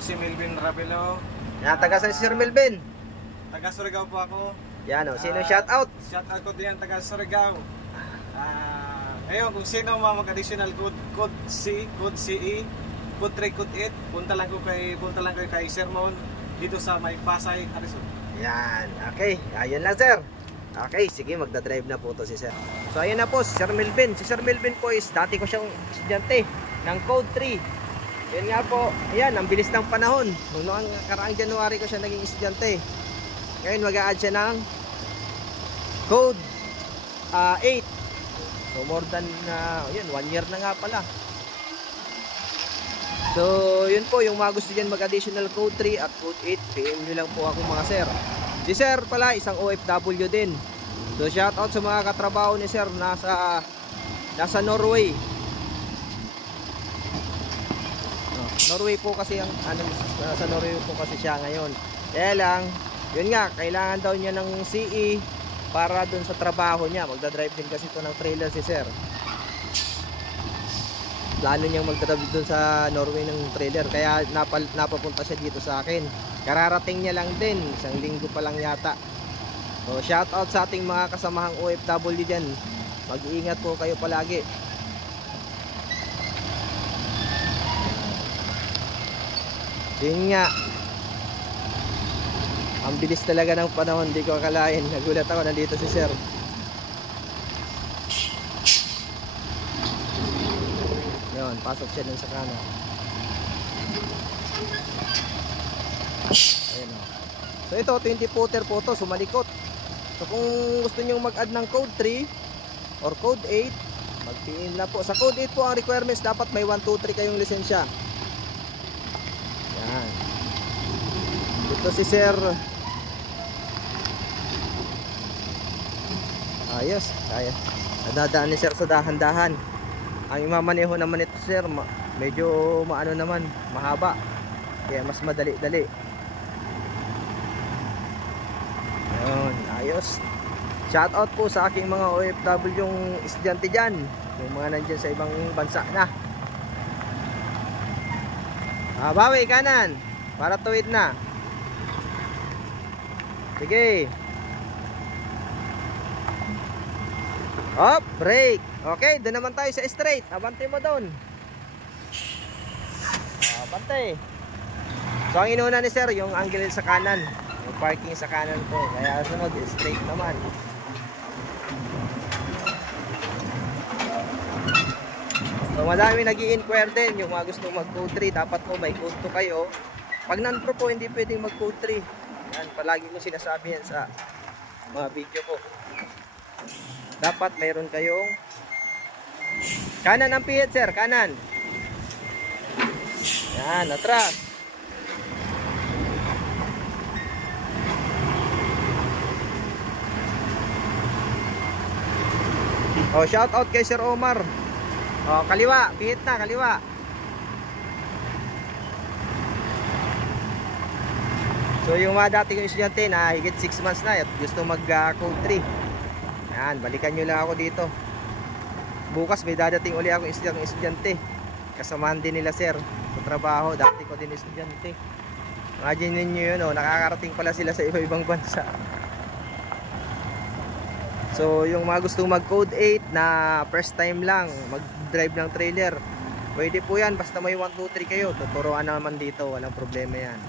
po si Melvin Ravelo. Yan, taga si Sir Melvin. Taga Surigao po ako. Yan o, sino shout out? Shout out ko din taga Surigao. Ngayon, kung sino mag-additional code C, code CE, code 3, code 8, punta lang kayo kay Sir Mon dito sa may Pasay, Arizona. Yan, okay. Ayun lang, sir. Okay, sige, magdadrive na po to si sir. So, ayun na po, si Sir Melvin. Si Sir Melvin po is, dati ko siyang estudyante ng code 3. Yan nga po, ayan, ang bilis ng panahon. Noong karaang January ko siya naging estudyante. Ngayon, mag-a-add siya ng code 8. So, more than, yun, 1 year na nga pala. So, yun po, yung mga gusto dyan mag-additional code 3 at code 8, PM nyo lang po ako mga sir. Si sir pala, isang OFW din. So, shout out sa mga katrabaho ni sir nasa Norway. Norway po kasi sa Norway po kasi siya ngayon. Kaya lang, yun nga, kailangan daw niya ng CE para dun sa trabaho niya. Magdadrive din kasi ito ng trailer si sir. Plano niyang magdadrive dun sa Norway ng trailer, kaya napapunta siya dito sa akin. Kararating niya lang din, isang linggo pa lang yata. So shout out sa ating mga kasamahang OFW dyan. Mag-iingat po kayo palagi. Yun nga, ang bilis talaga ng panahon, hindi ko akalain. Nagulat ako, nandito si sir. Yun, pasok siya dun sa kanan. Ayan o. So ito, 20 footer po to, sumalikot. So kung gusto nyo mag-add ng code 3 or code 8, mag-PM lang po. Sa code 8 po, ang requirements, dapat may 1, 2, 3 kayong lisensya. Yan. Ito si sir. Ayos, kaya. Nadadaan ni sir sa dahan-dahan. Ang imamaneho naman ito sir, medyo maano naman, mahaba. Kaya mas madali-dali. Ayun, ayos. Shout out po sa aking mga OFW yung estudyante dyan, yung mga nandyan sa ibang bansa na. Bawi kanan para tuwid na. Sige. Up, brake. Okay, doon naman tayo sa straight. Abante mo doon. Abante. So ang inuna ni sir, yung angle sa kanan, yung parking sa kanan po. Kaya sunod, straight naman. So madami nag-i-inquire din, yung mga gusto mag-code 3, dapat po may code 2 kayo. Pag non-pro po, hindi pwedeng mag-code 3. Yan, palagi ko sinasabi yan sa mga video ko. Dapat mayroon kayong kanan ang pihit sir, kanan. Yan, atras. Oh, shout out kay Sir Omar. Oh, kaliwa, pihit na, kaliwa. So yung mga dati kong estudyante na higit 6 months na at gusto mag-code 3. Yan, balikan nyo lang ako dito. Bukas may dadating uli akong estudyante. Kasamahan din nila sir sa trabaho. Dati ko din estudyante. Imagine nyo yun, oh, nakakarating pala sila sa iba-ibang bansa. So yung mga gustong mag-code 8 na first time lang mag-drive ng trailer, pwede po yan, basta may 1, 2, 3 kayo. Tuturuan naman dito, walang problema yan.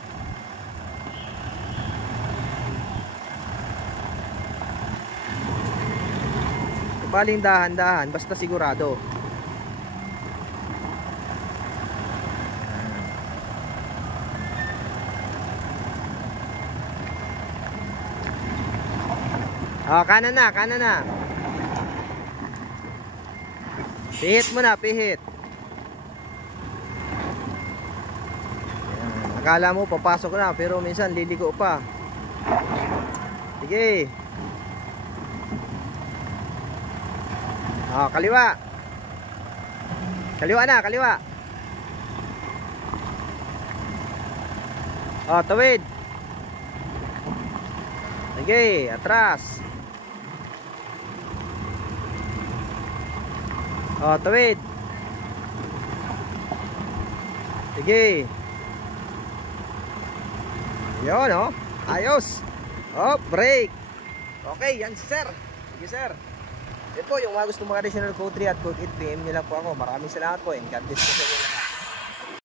Baling dahan-dahan, basta sigurado. Oh, kanan na, kanan na. Pihit mo na, pihit. Ayan. Akala mo papasok na, pero minsan liligo pa. Sige. Oh, kaliwa. Kaliwa na, kaliwa. Oh, tawid. Sige, atras. Oh, tawid. Sige. Yun, oh. Ayos. Oh, brake. Okay, yan si sir. Sige sir. Yan po, yung mga gusto mga additional code 3 at code 8, PM nyo lang po ako. Maraming salamat po and God bless po sa inyo.